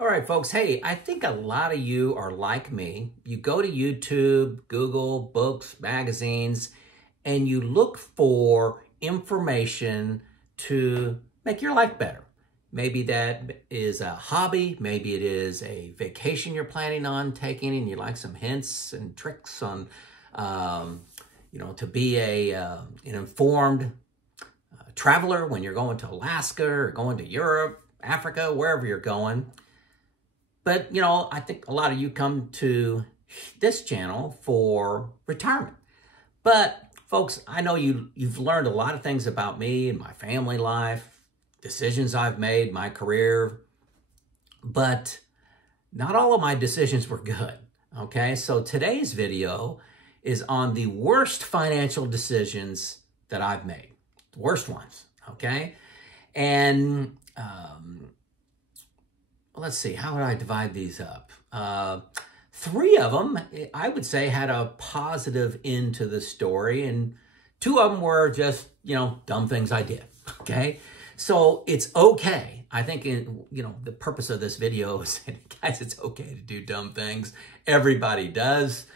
All right, folks. Hey, I think a lot of you are like me. You go to YouTube, Google, books, magazines, and you look for information to make your life better. Maybe that is a hobby. Maybe it is a vacation you're planning on taking, and you like some hints and tricks on, to be an informed traveler when you're going to Alaska or going to Europe, Africa, wherever you're going. But, I think a lot of you come to this channel for retirement. But, folks, I know you've learned a lot of things about me and my family life, decisions I've made, my career. But not all of my decisions were good, okay? So today's video is on the worst financial decisions that I've made. The worst ones, okay? And let's see, how would I divide these up? 3 of them, I would say, had a positive end to the story, and 2 of them were just, dumb things I did, okay? So it's okay. I think, the purpose of this video is saying, guys, it's okay to do dumb things. Everybody does.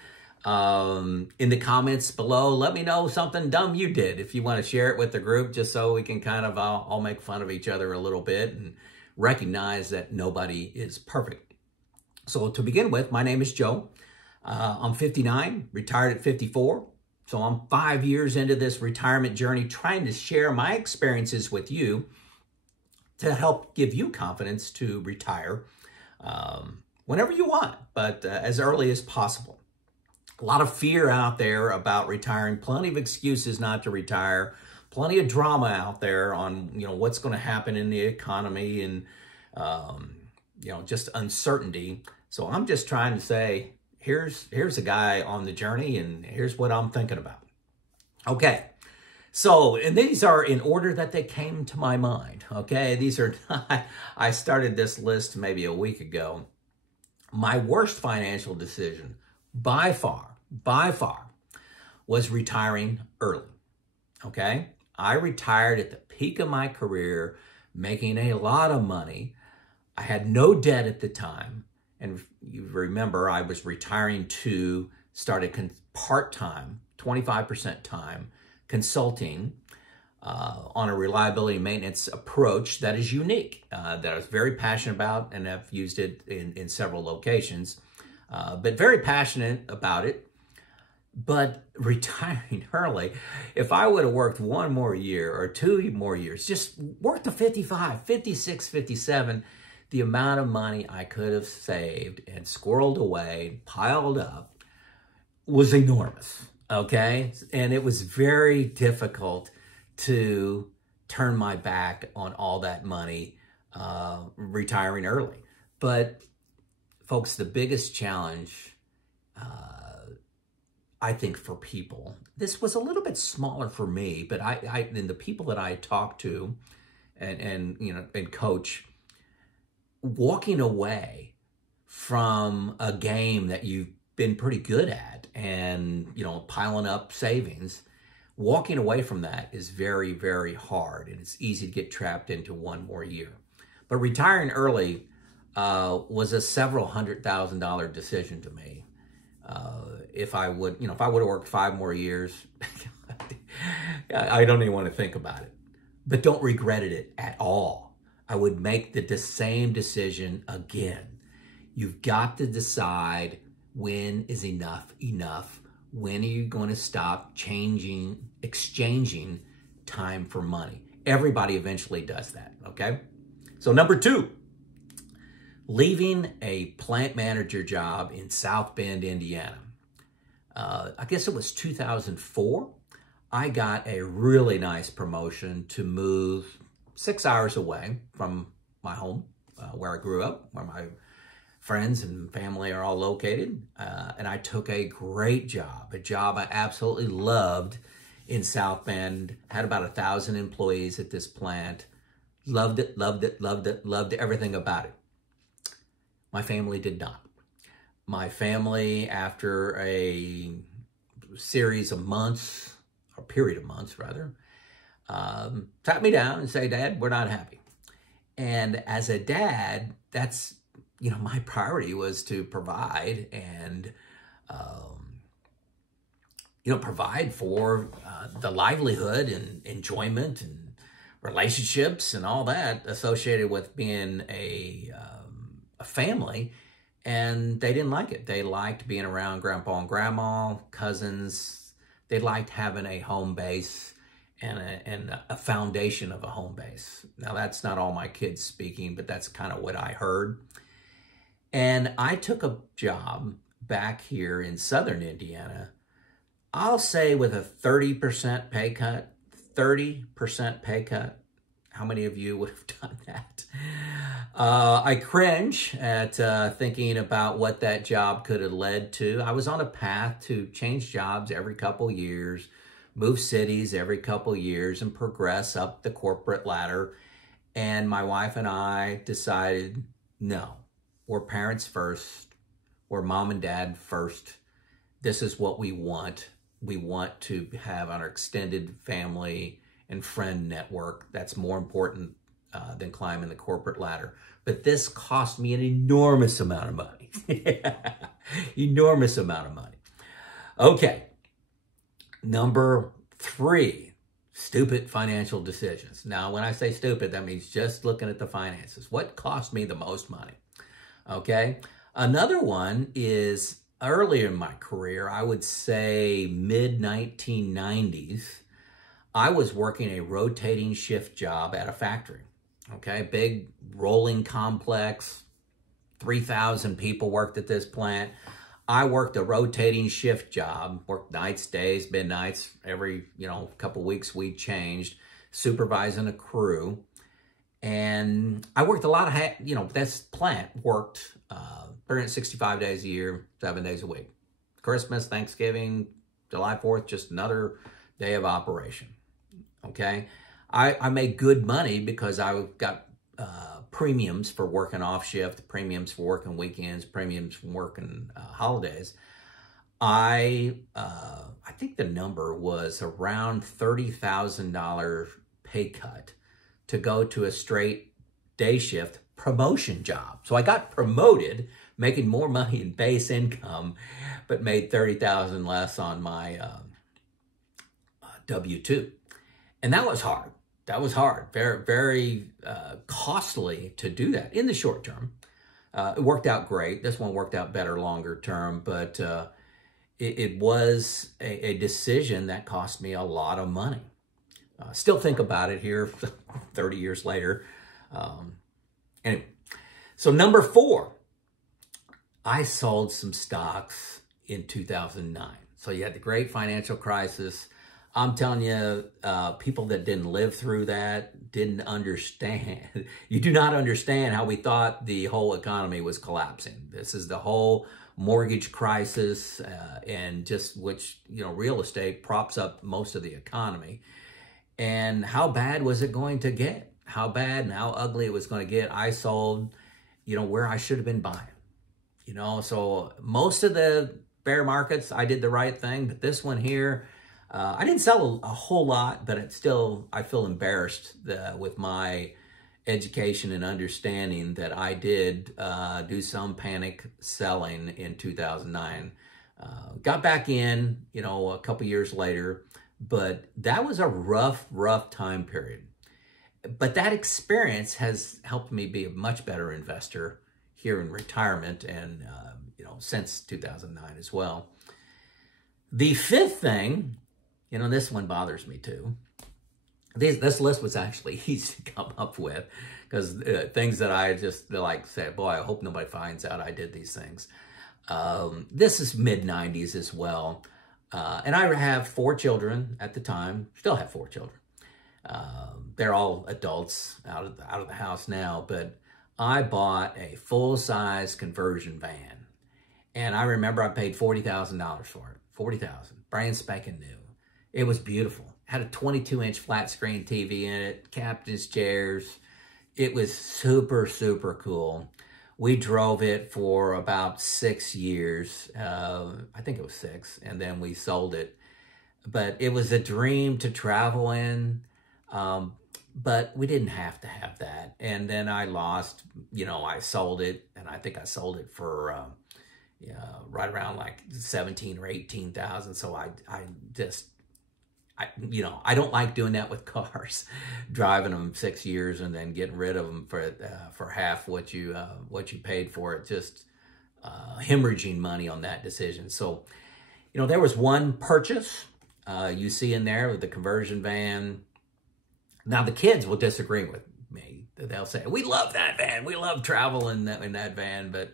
In the comments below, let me know something dumb you did if you want to share it with the group, just so we can kind of all make fun of each other a little bit and recognize that nobody is perfect. So to begin with, my name is Joe. I'm 59, retired at 54. So I'm 5 years into this retirement journey, trying to share my experiences with you to help give you confidence to retire whenever you want, but as early as possible. A lot of fear out there about retiring, plenty of excuses not to retire, plenty of drama out there on, what's going to happen in the economy and, just uncertainty. So I'm just trying to say, here's a guy on the journey, and here's what I'm thinking about. Okay. So, and these are in order that they came to my mind. Okay. These are, I started this list maybe a week ago. My worst financial decision by far, was retiring early. Okay. I retired at the peak of my career, making a lot of money. I had no debt at the time. And you remember, I was retiring to start a part-time, 25% time consulting on a reliability maintenance approach that is unique, that I was very passionate about, and I've used it in several locations, but very passionate about it. But retiring early, if I would have worked 1 more year or 2 more years, just worked to 55, 56, 57, the amount of money I could have saved and squirreled away, piled up, was enormous, okay? And it was very difficult to turn my back on all that money retiring early. But, folks, the biggest challenge, I think, for people, this was a little bit smaller for me, but and the people that I talked to and coach, walking away from a game that you've been pretty good at and, piling up savings, walking away from that is very, very hard, and it's easy to get trapped into 1 more year. But retiring early was a several $100,000 decision to me. If I would have worked 5 more years, I don't even want to think about it. But don't regret it at all. I would make the same decision again. You've got to decide, when is enough enough? When are you going to stop exchanging time for money? Everybody eventually does that, okay? So number 2, leaving a plant manager job in South Bend, Indiana. I guess it was 2004. I got a really nice promotion to move 6 hours away from my home, where I grew up, where my friends and family are all located. And I took a great job, a job I absolutely loved in South Bend. Had about 1,000 employees at this plant. Loved it, loved it, loved it, loved everything about it. My family did not. My family, after a series of months, or period of months rather, sat me down and say, Dad, we're not happy. And as a dad, that's my priority was to provide and, um, provide for the livelihood and enjoyment and relationships and all that associated with being a family. And they didn't like it. They liked being around grandpa and grandma, cousins. They liked having a home base and a foundation of a home base. Now, that's not all my kids speaking, but that's kind of what I heard. And I took a job back here in southern Indiana, I'll say with a 30% pay cut. 30% pay cut. How many of you would have done that? I cringe at thinking about what that job could have led to. I was on a path to change jobs every couple years, move cities every couple years, and progress up the corporate ladder. And my wife and I decided, no, we're parents first. We're mom and dad first. This is what we want. We want to have our extended family and friend network. That's more important than climbing the corporate ladder. But this cost me an enormous amount of money. Enormous amount of money. Okay. Number 3, stupid financial decisions. Now, when I say stupid, that means just looking at the finances. What cost me the most money? Okay. Another one is earlier in my career, I would say mid-1990s, I was working a rotating shift job at a factory. Okay, big rolling complex, 3,000 people worked at this plant. I worked a rotating shift job, worked nights, days, midnights. Every, couple weeks we changed, supervising a crew. And I worked a lot of, this plant worked 365 days a year, 7 days a week. Christmas, Thanksgiving, July 4th, just another day of operation. Okay. I made good money because I got premiums for working off shift, premiums for working weekends, premiums for working holidays. I think the number was around $30,000 pay cut to go to a straight day shift promotion job. So I got promoted, making more money in base income, but made $30,000 less on my W-2. And that was hard. That was hard. Very, very costly to do that in the short term. It worked out great. This one worked out better longer term, but it was a decision that cost me a lot of money. Still think about it here 30 years later. Anyway, so number 4, I sold some stocks in 2009. So you had the great financial crisis. I'm telling you, people that didn't live through that didn't understand. You do not understand how we thought the whole economy was collapsing. This is the whole mortgage crisis and just which, real estate props up most of the economy. And how bad was it going to get? How bad and how ugly it was going to get. I sold, where I should have been buying. So most of the bear markets, I did the right thing. But this one here, I didn't sell a whole lot, but I feel embarrassed with my education and understanding that I did do some panic selling in 2009. Got back in, a couple years later, but that was a rough time period. But that experience has helped me be a much better investor here in retirement and, since 2009 as well. The 5th thing, this one bothers me too. This list was actually easy to come up with because things that I just said, boy, I hope nobody finds out I did these things. This is mid-90s as well. And I have 4 children at the time, still have 4 children. They're all adults out of the house now, but I bought a full-size conversion van. And I remember I paid $40,000 for it. $40,000, brand spanking new. It was beautiful. Had a 22-inch flat screen TV in it, captain's chairs. It was super, super cool. We drove it for about 6 years. I think it was 6, and then we sold it. But it was a dream to travel in. But we didn't have to have that. And then I lost, I sold it, and I think I sold it for right around like 17 or 18,000. So I don't like doing that with cars, driving them 6 years and then getting rid of them for half what you paid for it. Just hemorrhaging money on that decision. So, there was one purchase you see in there with the conversion van. Now the kids will disagree with me. They'll say, "We love that van. We love travel in that van," but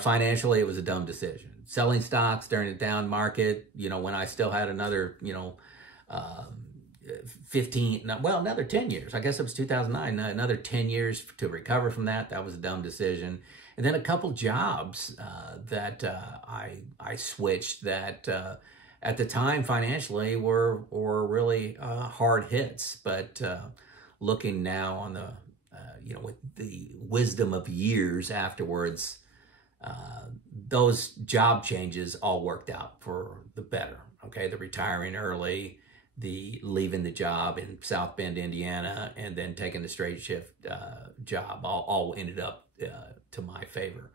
financially, it was a dumb decision. Selling stocks during the down market, when I still had another, 10 years. I guess it was 2009, another 10 years to recover from that. That was a dumb decision. And then a couple jobs that I switched that at the time financially were really hard hits. But looking now on the, with the wisdom of years afterwards, those job changes all worked out for the better. Okay, the retiring early, the leaving the job in South Bend, Indiana, and then taking the straight shift job all ended up to my favor.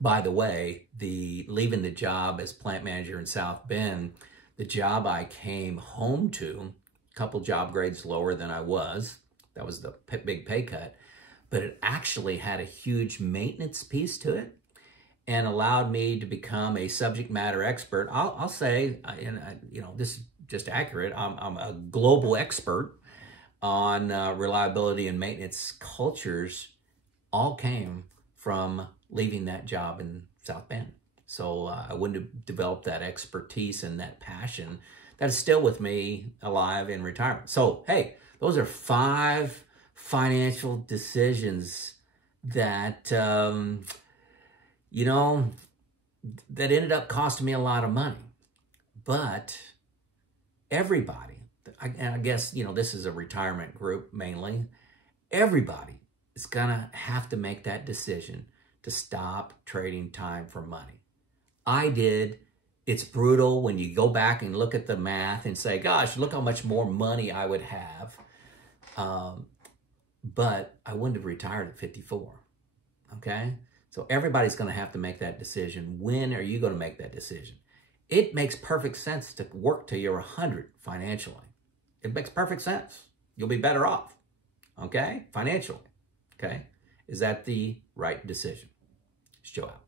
By the way, the leaving the job as plant manager in South Bend, the job I came home to, a couple job grades lower than I was. That was the big pay cut. But it actually had a huge maintenance piece to it and allowed me to become a subject matter expert. I'll say, this is just accurate, I'm a global expert on reliability and maintenance cultures. All came from leaving that job in South Bend. So I wouldn't have developed that expertise and that passion that is still with me alive in retirement. So, hey, those are 5 financial decisions that, that ended up costing me a lot of money. But everybody, and I guess, this is a retirement group mainly, everybody is gonna have to make that decision to stop trading time for money. I did. It's brutal when you go back and look at the math and say, gosh, look how much more money I would have. But I wouldn't have retired at 54, okay? So everybody's gonna have to make that decision. When are you gonna make that decision? It makes perfect sense to work till you're 100 financially. It makes perfect sense. You'll be better off, okay? Financially, okay? Is that the right decision? It's Joe out.